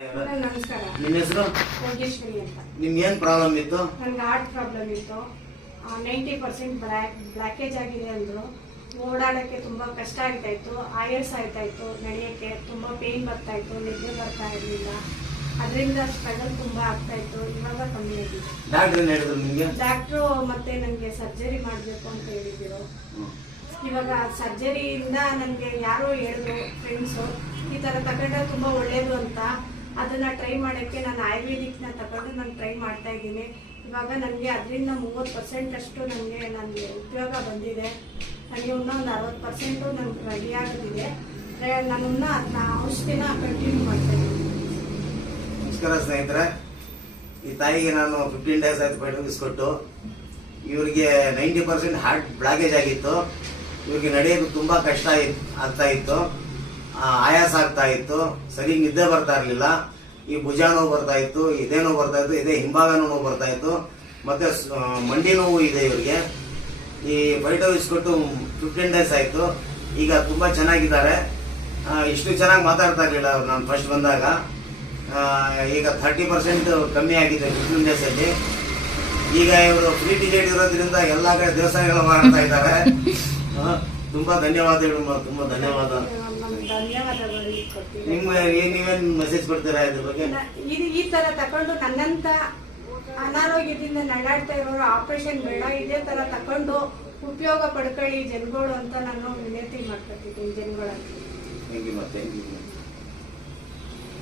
ನಮಸ್ಕಾರ. ನಿಮ್ಮ ಹೆಸರು? ಯೋಗೇಶ್ವರಿ ಅಂತ. ನಿಮ್ಗೆ ಏನ್ ಪ್ರಾಬ್ಲಮ್ ಇತ್ತು? ನನಗೆ ಹಾರ್ಟ್ ಪ್ರಾಬ್ಲಮ್ ಇತ್ತು. 90% ಬ್ಲಾಕೇಜ್ ಆಗಿದೆ ಅಂದ್ರು. ಓಡಾಡಕ್ಕೆ ತುಂಬಾ ಕಷ್ಟ ಆಗ್ತಾ ಇತ್ತು, ಆಯಾಸ ಆಯ್ತಾ ಇತ್ತು, ನಡೆಯಕ್ಕೆ ತುಂಬಾ ಪೇನ್ ಬರ್ತಾ ಇತ್ತು, ನಿದ್ದೆ ಬರ್ತಾ ಇರಲಿಲ್ಲ. ಅದರಿಂದ ಸ್ಟ್ರಗಲ್ ತುಂಬಾ ಆಗ್ತಾ ಇತ್ತು. ಇವಾಗ ಕಮ್ಮಿ ಆಗಿದೆ. ಡಾಕ್ಟರ್ ಏನ್ ಹೇಳಿದ್ರು ನಿಮ್ಗೆ? ಡಾಕ್ಟ್ರು ಮತ್ತೆ ನನಗೆ ಸರ್ಜರಿ ಮಾಡಬೇಕು ಅಂತ ಹೇಳಿದ್ರು. ಇವಾಗ ಸರ್ಜರಿಯಿಂದ ನನಗೆ ಯಾರೋ ಹೇಳಿದ್ರು ಫ್ರೆಂಡ್ಸು, ಈ ಥರ ತಗೊಂಡ್ರೆ ತುಂಬ ಒಳ್ಳೆಯದು ಅಂತ. ಅದನ್ನು ಟ್ರೈ ಮಾಡೋಕ್ಕೆ ನಾನು ಆಯುರ್ವೇದಿಕ್ನ ತಗೊಂಡು ನಾನು ಟ್ರೈ ಮಾಡ್ತಾ ಇದ್ದೀನಿ. ಇವಾಗ ನನಗೆ ಅದರಿಂದ 30% ಅಷ್ಟು ನನಗೆ ಉಪಯೋಗ ಬಂದಿದೆ. ನನಗೆ ಇನ್ನೂ ಒಂದು 60% ನನಗೆ ರೆಡಿ ಆಗೋದಿದೆ. ನಾನು ಇನ್ನೂ ಅದನ್ನ ಔಷಧಿನ ಕಂಟಿನ್ಯೂ ಮಾಡ್ತಾ ಇದ್ದೀನಿ. ನಮಸ್ಕಾರ ಸ್ನೇಹಿತರೆ, ಈ ತಾಯಿಗೆ ನಾನು 15 ಡೇಸ್ ಆಯ್ತು ವೈಟಮಿನ್ಸ್ ಕೊಟ್ಟು. ಇವ್ರಿಗೆ 90% ಹಾರ್ಟ್ ಬ್ಲಾಕೇಜ್ ಆಗಿತ್ತು. ಇವ್ರಿಗೆ ನಡೆಯೋದು ತುಂಬಾ ಕಷ್ಟ ಆಗ್ತಾ ಇತ್ತು, ಆಯಾಸ ಆಗ್ತಾ ಇತ್ತು, ಸರಿ ನಿದ್ದೆ ಬರ್ತಾ ಇರಲಿಲ್ಲ. ಈ ಭುಜ ನೋವು ಬರ್ತಾ ಇತ್ತು, ಇದೇ ನೋವು ಬರ್ತಾ ಇತ್ತು, ಇದೇ ಹಿಂಭಾಗ ನೋವು ಬರ್ತಾ ಇತ್ತು, ಮತ್ತೆ ಮಂಡಿ ನೋವು ಇದೆ ಇವ್ರಿಗೆ. ಈ ವೈಟಮಿನ್ಸ್ ಕೊಟ್ಟು 15 ಡೇಸ್ ಆಯ್ತು. ಈಗ ತುಂಬಾ ಚೆನ್ನಾಗಿದ್ದಾರೆ. ಇಷ್ಟು ಚೆನ್ನಾಗಿ ಮಾತಾಡ್ತಾ ಇರಲಿಲ್ಲ ಅವ್ರು ನಾನು ಫಸ್ಟ್ ಬಂದಾಗ. ಈಗ 30% ಕಮ್ಮಿ ಆಗಿದೆ 15 ಡೇಸ್ ಅಲ್ಲಿ. ಈಗ ಇವರು ಫ್ರೀ ಟಿಕೆಟ್ ಇರೋದ್ರಿಂದ ಎಲ್ಲಾ ಕಡೆ ದೇವಸ್ಥಾನಗಳು ಮಾಡ್ತಾ ಇದ್ದಾರೆ. ತುಂಬಾ ಧನ್ಯವಾದಗಳು, ತುಂಬಾ ಧನ್ಯವಾದ. ನೀವೇನ್ ಮೆಸೇಜ್ ಕೊಡ್ತೀರಾ ಇದ್ರ ಬಗ್ಗೆ? ಈ ತರ ತಕೊಂಡು ನನ್ನಂತ ಅನಾರೋಗ್ಯದಿಂದ ನಳ್ಳಾಡ್ತಾ ಇರೋರು ಆಪರೇಷನ್ ಬೇಡ, ಇದೇ ತರ ತಕೊಂಡು ಉಪಯೋಗ ಪಡ್ಕೊಳ್ಳಿ ಜನಗಳು ಅಂತ ನಾನು ವಿನಂತಿ ಮಾಡ್ಕೊತಿದ್ದೀನಿ ಜನಗಳಲ್ಲಿ. Thank you.